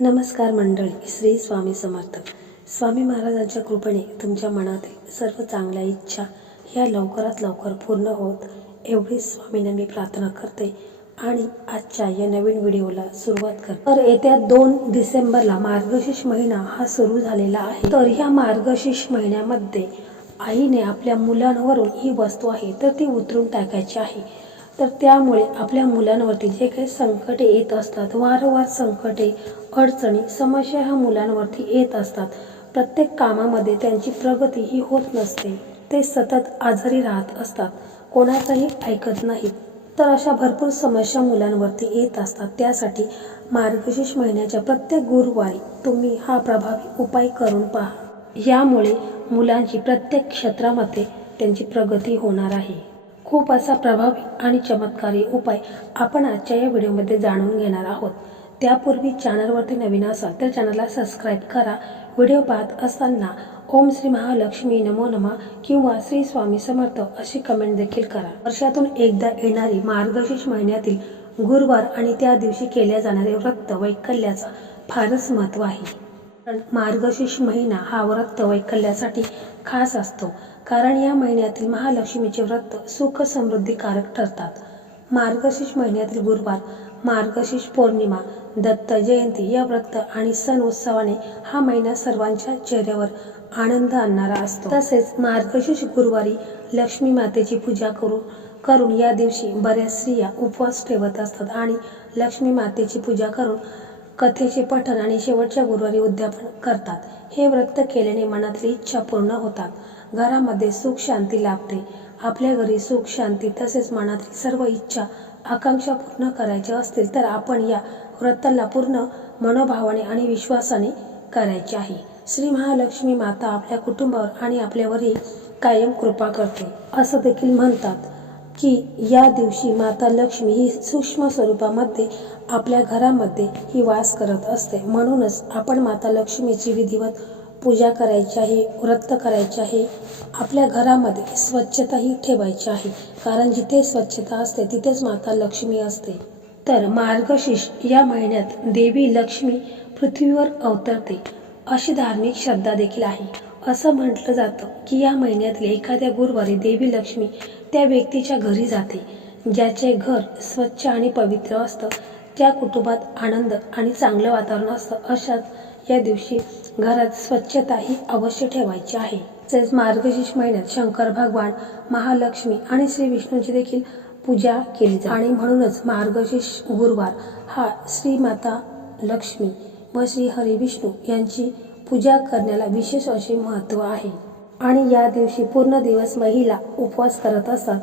नमस्कार मंडळी श्री स्वामी समर्थ. स्वामी महाराजांच्या कृपेने तुमच्या मनातील सर्व चांगल्या इच्छा ह्या लवकरात लवकर पूर्ण होत एवढीच स्वामींना मी प्रार्थना करते आणि आजच्या या नवीन व्हिडिओला सुरुवात करते. तर येत्या दोन डिसेंबरला मार्गशीर्ष महिना हा सुरू झालेला आहे. तर ह्या मार्गशीर्ष महिन्यामध्ये आईने आपल्या मुलांवरून ही वस्तू आहे तर ती उतरून टाकायची आहे. तर त्यामुळे आपल्या मुलांवरती जे काही संकटे येत असतात वारंवार संकटे अडचणी समस्या ह्या मुलांवरती येत असतात. प्रत्येक कामामध्ये त्यांची प्रगती ही होत नसते. ते सतत आजारी राहत असतात. कोणाचंही ऐकत नाहीत. तर अशा भरपूर समस्या मुलांवरती येत असतात. त्यासाठी मार्गशीर्ष महिन्याच्या प्रत्येक गुरुवारी तुम्ही हा प्रभावी उपाय करून पहा. यामुळे मुलांची प्रत्येक क्षेत्रामध्ये त्यांची प्रगती होणार आहे. खूप असा प्रभावी आणि चमत्कारी उपाय आपण आजच्या या व्हिडिओमध्ये जाणून घेणार आहोत. त्यापूर्वी चॅनलवरती नवीन असाल तर चॅनलला सबस्क्राईब करा. व्हिडिओ पाहत असताना ओम श्री महालक्ष्मी नमो नमा किंवा श्री स्वामी समर्थ अशी कमेंट देखील करा. वर्षातून एकदा येणारी मार्गशीर्ष महिन्यातील गुरुवार आणि त्या दिवशी केल्या जाणारे व्रत वैकल्याचा फारच महत्त्व आहे. कारण मार्गशीर्ष महिना हा व्रत वैकल्यासाठी खास असतो. कारण या महिन्यातील महालक्ष्मीचे व्रत सुख समृद्धीकारक ठरतात. मार्गशीर्ष महिन्यातील गुरुवार मार्गशीर्ष पौर्णिमा दत्त जयंती या व्रत आणि सण उत्सवाने हा महिना सर्वांच्या चेहऱ्यावर आनंद आणणारा असतो. तसेच मार्गशीर्ष गुरुवारी लक्ष्मी मातेची पूजा करू करून या दिवशी बऱ्याच स्त्रिया उपवास ठेवत असतात आणि लक्ष्मी मातेची पूजा करून कथेचे पठण आणि शेवटच्या गुरुवारी उद्यापन करतात. हे व्रत केल्याने मनातली इच्छा पूर्ण होतात. घरामध्ये सुख शांती लाभते. आपल्या घरी सुख शांती तसेच मनातली सर्व इच्छा आकांक्षा पूर्ण करायच्या असतील तर आपण या व्रताला पूर्ण मनोभावाने आणि विश्वासाने करायचे आहे. श्री महालक्ष्मी माता आपल्या कुटुंबावर आणि आपल्यावरही कायम कृपा करते. असं देखील म्हणतात की या दिवशी माता लक्ष्मी ही सूक्ष्म स्वरूपामध्ये आपल्या घरामध्ये ही वास करत असते. म्हणूनच आपण माता लक्ष्मीची विधिवत पूजा करायची आहे व्रत करायचे आहे आपल्या घरामध्ये स्वच्छताही ठेवायची आहे. कारण जिथे स्वच्छता असते तिथेच माता लक्ष्मी असते. तर मार्गशीर्ष या महिन्यात देवी लक्ष्मी पृथ्वीवर अवतरते अशी धार्मिक श्रद्धा देखील आहे. असं म्हटलं जातं की या महिन्यातील एखाद्या गुरुवारी देवी लक्ष्मी त्या व्यक्तीच्या घरी जाते ज्याचे घर स्वच्छ आणि पवित्र असतं त्या कुटुंबात आनंद आणि चांगलं वातावरण असतं अशात या दिवशी घरात स्वच्छता ही अवश्य ठेवायची आहे. तसेच मार्गशीर्ष महिन्यात शंकर भगवान महालक्ष्मी आणि श्री विष्णूची देखील पूजा केली जाते. आणि म्हणूनच मार्गशीर्ष गुरुवार हा श्री माता लक्ष्मी व श्री हरी विष्णू यांची पूजा करण्याला विशेष असे महत्त्व आहे. आणि या दिवशी पूर्ण दिवस महिला उपवास करत असतात.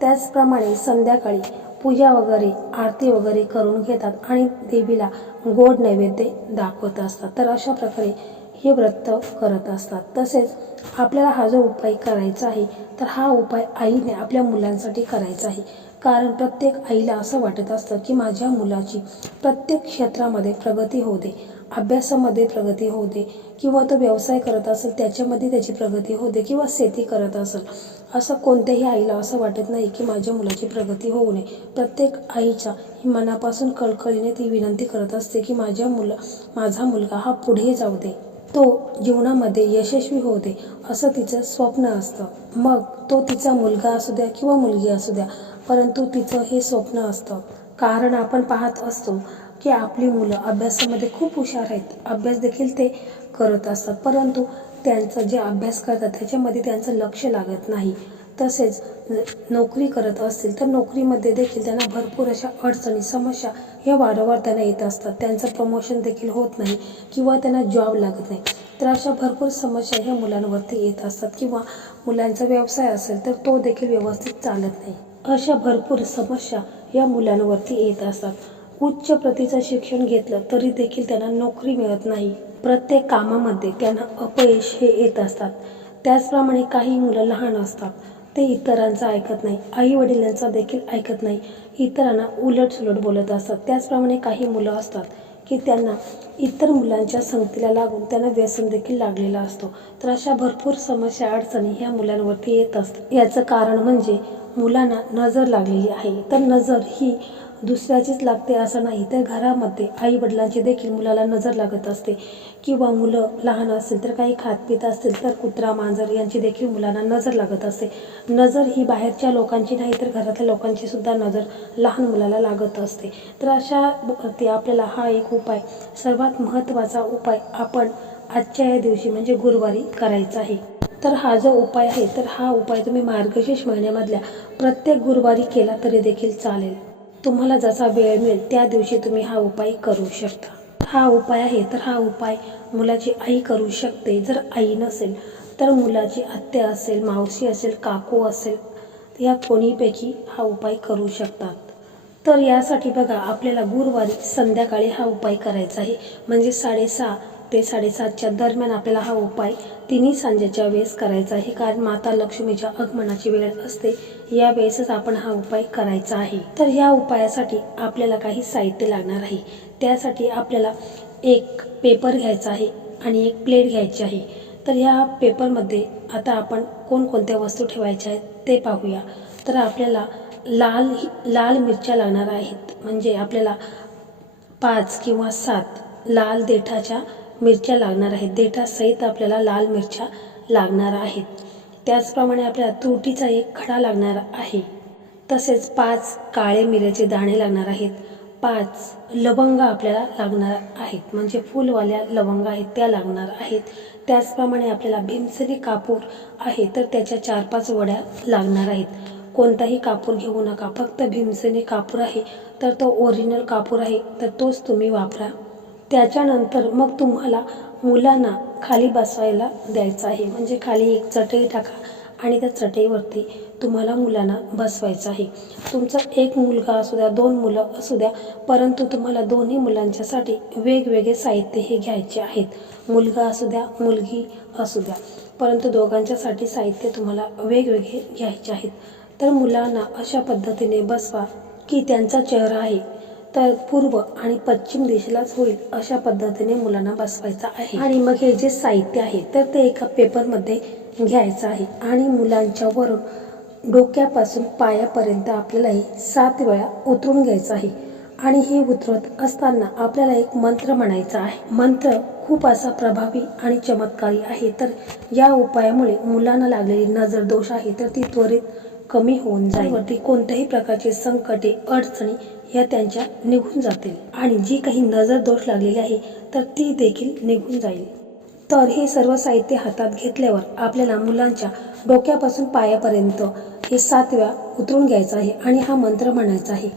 त्याचप्रमाणे संध्याकाळी पूजा वगैरे आरती वगैरे करून घेतात आणि देवीला गोड नैवेद्य दाखवत असतात. तर अशा प्रकारे हे व्रत करत असतात. तसेच आपल्याला हा जो उपाय करायचा आहे तर हा उपाय आईने आपल्या मुलांसाठी करायचा आहे. कारण प्रत्येक आईला असं वाटत असतं की माझ्या मुलाची प्रत्येक क्षेत्रामध्ये प्रगती होऊ दे. अभ्यासामध्ये प्रगती होऊ दे किंवा तो व्यवसाय करत असेल त्याच्यामध्ये त्याची प्रगती होऊ दे किंवा शेती करत असेल असं कोणत्याही आईला असं वाटत नाही की माझ्या मुलाची प्रगती होऊ नये. प्रत्येक आईच्या ही मनापासून कळकळीने ती विनंती करत असते की माझ्या मुला माझा मुलगा हा पुढे जाऊ दे. तो जीवनामध्ये यशस्वी होऊ दे असं तिचं स्वप्न असतं. मग तो तिचा मुलगा असू द्या किंवा मुलगी असू द्या परंतु तिचं हे स्वप्न असतं. कारण आपण पाहत असतो की आपली मुलं अभ्यासामध्ये खूप हुशार आहेत. अभ्यास देखील ते करत असतात. परंतु त्यांचं जे अभ्यास करतात त्याच्यामध्ये त्यांचं लक्ष लागत नाही. तसेच नोकरी करत असतील तर नोकरीमध्ये देखील त्यांना भरपूर अशा अडचणी समस्या या वारंवार त्यांना येत असतात. त्यांचं प्रमोशन देखील होत नाही किंवा त्यांना जॉब लागत नाही. तर अशा भरपूर समस्या ह्या मुलांवरती येत असतात किंवा मुलांचा व्यवसाय असेल तर तो देखील व्यवस्थित चालत नाही. अशा भरपूर समस्या या मुलांवरती येत असतात. उच्च प्रतीचं शिक्षण घेतलं तरी देखील त्यांना नोकरी मिळत नाही. प्रत्येक कामामध्ये त्यांना अपयश हे येत असतात. त्याचप्रमाणे काही मुलं लहान असतात. ते इतरांचं ऐकत नाही. आई वडिलांचा देखील ऐकत नाही. इतरांना उलटसुलट बोलत असतात. त्याचप्रमाणे काही मुलं असतात की त्यांना इतर मुलांच्या संगतीला लागून त्यांना व्यसन देखील लागलेला असतो. तर अशा भरपूर समस्या अडचणी ह्या मुलांवरती येत असतात. याचं कारण म्हणजे मुलांना नजर लागलेली आहे. तर नजर ही दुसऱ्याचीच लागते असं नाही. तर घरामध्ये आई वडिलांची देखील मुलाला नजर लागत असते. किंवा मुलं लहान असेल तर काही खात पित असतील तर कुत्रा मांजर यांची देखील मुलांना नजर लागत असते. नजर ही बाहेरच्या लोकांची नाही तर घरातल्या लोकांची सुद्धा नजर लहान मुलाला लागत असते. तर अशा ते आपल्याला हा एक उपाय सर्वात महत्त्वाचा उपाय आपण आजच्या या दिवशी म्हणजे गुरुवारी करायचा आहे. तर हा जो उपाय आहे तर हा उपाय तुम्ही मार्गशीर्ष महिन्यामधल्या प्रत्येक गुरुवारी केला तरी देखील चालेल. तुम्हाला जसा वेळ मिळेल त्या दिवशी तुम्ही हा उपाय करू शकता. हा उपाय आहे तर हा उपाय मुलाची आई करू शकते. जर आई नसेल तर मुलाची आत्या असेल मावशी असेल काकू असेल या कोणीपैकी हा उपाय करू शकतात. तर यासाठी बघा आपल्याला गुरुवारी संध्याकाळी हा उपाय करायचा आहे. म्हणजे साडेसहा ते साडेसातच्या दरम्यान आपल्याला हा उपाय तिन्ही सांजेच्या वेळेस करायचा आहे. कारण माता लक्ष्मीच्या आगमनाची वेळ असते या वेळेसच आपण हा उपाय करायचा आहे. तर या उपायासाठी आपल्याला काही साहित्य लागणार आहे. त्यासाठी आपल्याला एक पेपर घ्यायचा आहे आणि एक प्लेट घ्यायची आहे. तर या पेपरमध्ये आता आपण कोणकोणत्या वस्तू ठेवायच्या आहेत ते पाहूया. तर आपल्याला लाल लाल मिरच्या लागणार आहेत. म्हणजे आपल्याला पाच किंवा सात लाल देठाच्या मिरच्या लागणार आहेत. देठासहित आपल्याला लाल मिरच्या लागणार आहेत. त्याचप्रमाणे आपल्याला तुरटीचा एक खडा लागणार आहे. तसेच पाच काळे मिऱ्याचे दाणे लागणार आहेत. पाच लवंग आपल्याला लागणार आहेत. म्हणजे फुलवाल्या लवंग आहेत त्या लागणार आहेत. त्याचप्रमाणे आपल्याला भीमसरी कापूर आहे तर त्याच्या चार पाच वड्या लागणार आहेत. कोणताही कापूर घेऊ नका. फक्त भीमसेनी कापूर आहे तर तो ओरिजिनल कापूर आहे तर तोच तुम्ही वापरा. त्याच्यानंतर मग तुम्हाला मुलांना खाली बसवायला द्यायचं आहे. म्हणजे खाली एक चटई टाका आणि त्या चटईवरती तुम्हाला मुलांना बसवायचं आहे. तुमचा एक मुलगा असू द्या दोन मुलं असू द्या परंतु तुम्हाला दोन्ही मुलांच्यासाठी वेगवेगळे साहित्य हे घ्यायचे आहेत. मुलगा असू द्या मुलगी असू द्या परंतु दोघांच्यासाठी साहित्य तुम्हाला वेगवेगळे घ्यायचे आहेत. तर मुलांना अशा पद्धतीने बसवा की त्यांचा चेहरा आहे. तर पूर्व आणि पश्चिम दिशेलाच होईल अशा पद्धतीने मुलांना बसवायचा आहे. आणि मग हे जे साहित्य आहे तर ते एका पेपरमध्ये घ्यायचं आहे. आणि मुलांच्या वरून डोक्यापासून पायापर्यंत आपल्याला हे सात वेळा उतरून घ्यायचं आहे. आणि हे उतरत असताना आपल्याला एक मंत्र म्हणायचा आहे. मंत्र खूप असा प्रभावी आणि चमत्कारी आहे. तर या उपायामुळे मुलांना लागलेली नजर दोष आहे तर ती त्वरित कमी होऊन जाईल. वरती कोणत्याही प्रकारचे संकटे अडचणी या त्यांच्या निघून जातील. आणि जी काही नजर दोष लागलेली आहे तर ती देखील निघून जाईल. तर हे सर्व साहित्य हातात घेतल्यावर आपल्याला मुलांच्या डोक्यापासून पायापर्यंत हे सात वेळा उतरून घ्यायचं आहे आणि हा मंत्र म्हणायचा आहे.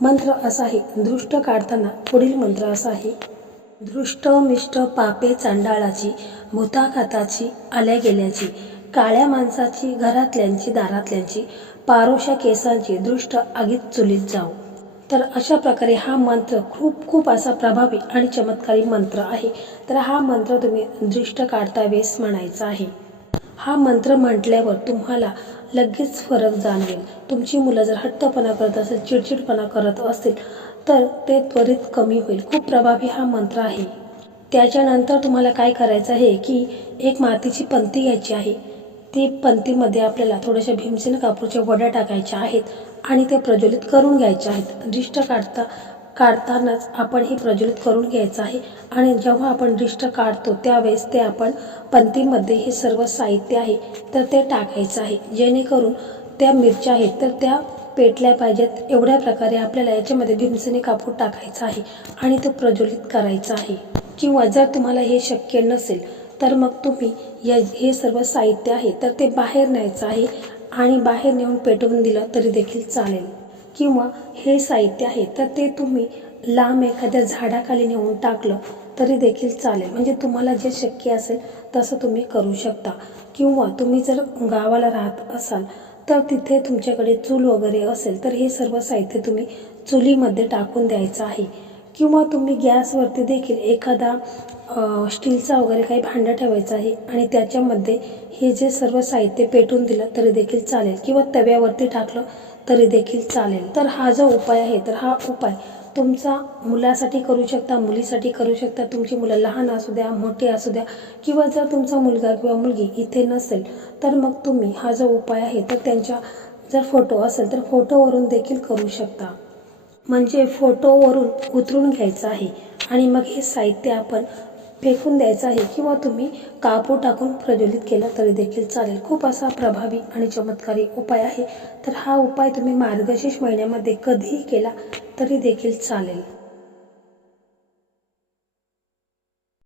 मंत्र असा आहे दृष्ट काढताना पुढील मंत्र असा आहे. दृष्ट मिष्ट पापे चांडाळाची भूताखाताची आल्या गेल्याची काळ्या माणसाची घरातल्यांची दारातल्यांची पारोशा केसांची दृष्ट आगीत चुलीत जाऊ. तर अशा प्रकारे हा मंत्र खूप खूप असा प्रभावी आणि चमत्कारी मंत्र आहे. तर हा मंत्र तुम्ही दृष्ट काढता वेळेस म्हणायचा आहे. हा मंत्र म्हटल्यावर तुम्हाला लगेच फरक जाणवेल. तुमची मुलं जर हट्टपणा करत असेल चिडचिडपणा करत असतील तर ते त्वरित कमी होईल. खूप प्रभावी हा मंत्र आहे. त्याच्यानंतर तुम्हाला काय करायचं आहे की एक मातीची पंती घ्यायची आहे. ती पंतीमध्ये आपल्याला थोड्याशा भीमसेन कापूरच्या वड्या टाकायच्या आहेत आणि ते प्रज्वलित करून घ्यायच्या आहेत. दृष्ट काढता काढतानाच आपण हे प्रज्वलित करून घ्यायचं आहे आणि जेव्हा आपण दृष्ट काढतो त्यावेळेस ते आपण पंतीमध्ये हे सर्व साहित्य आहे तर ते टाकायचं आहे. जेणेकरून त्या मिरच्या आहेत तर त्या पेटल्या पाहिजेत. एवढ्या प्रकारे आपल्याला याच्यामध्ये भीमसेनी कापूर टाकायचा आहे आणि तो प्रज्वलित करायचा आहे. किंवा जर तुम्हाला हे शक्य नसेल तर मग तुम्ही या हे सर्व साहित्य आहे तर ते बाहेर न्यायचं आहे आणि बाहेर नेऊन पेटवून दिलं तरी देखील चालेल. किंवा हे साहित्य आहे तर ते तुम्ही लांब एखाद्या झाडाखाली नेऊन टाकलं तरी देखील चालेल. म्हणजे तुम्हाला जे शक्य असेल तसं तुम्ही करू शकता. किंवा तुम्ही जर गावाला राहत असाल तर तिथे तुमच्याकडे चूल वगैरे असेल तर हे सर्व साहित्य तुम्ही चुलीमध्ये टाकून द्यायचं आहे. किंवा तुम्ही गॅसवरती देखील एखादा स्टीलचा वगैरे काही भांडं ठेवायचं आहे आणि त्याच्यामध्ये हे जे सर्व साहित्य पेटून दिलं तरी देखील चालेल किंवा तव्यावरती टाकलं तरी देखील चालेल. तर हा जो उपाय आहे तर हा उपाय तुमचा मुलासाठी करू शकता मुलीसाठी करू शकता तुमची मुलं लहान असू द्या मोठे असू द्या किंवा जर तुमचा मुलगा किंवा मुलगी इथे नसेल तर मग तुम्ही हा जो उपाय आहे तर त्यांच्या जर फोटो असेल तर फोटोवरून देखील करू शकता. म्हणजे फोटोवरून उतरून घ्यायचं आहे. आणि मग हे साहित्य आपण फेकून द्यायचं आहे किंवा तुम्ही कापूर टाकून प्रज्वलित केलं तरी देखील चालेल. खूप असा प्रभावी आणि चमत्कारी उपाय आहे. तर हा उपाय तुम्ही मार्गशीर्ष महिन्यामध्ये कधीही केला तरी देखील चालेल.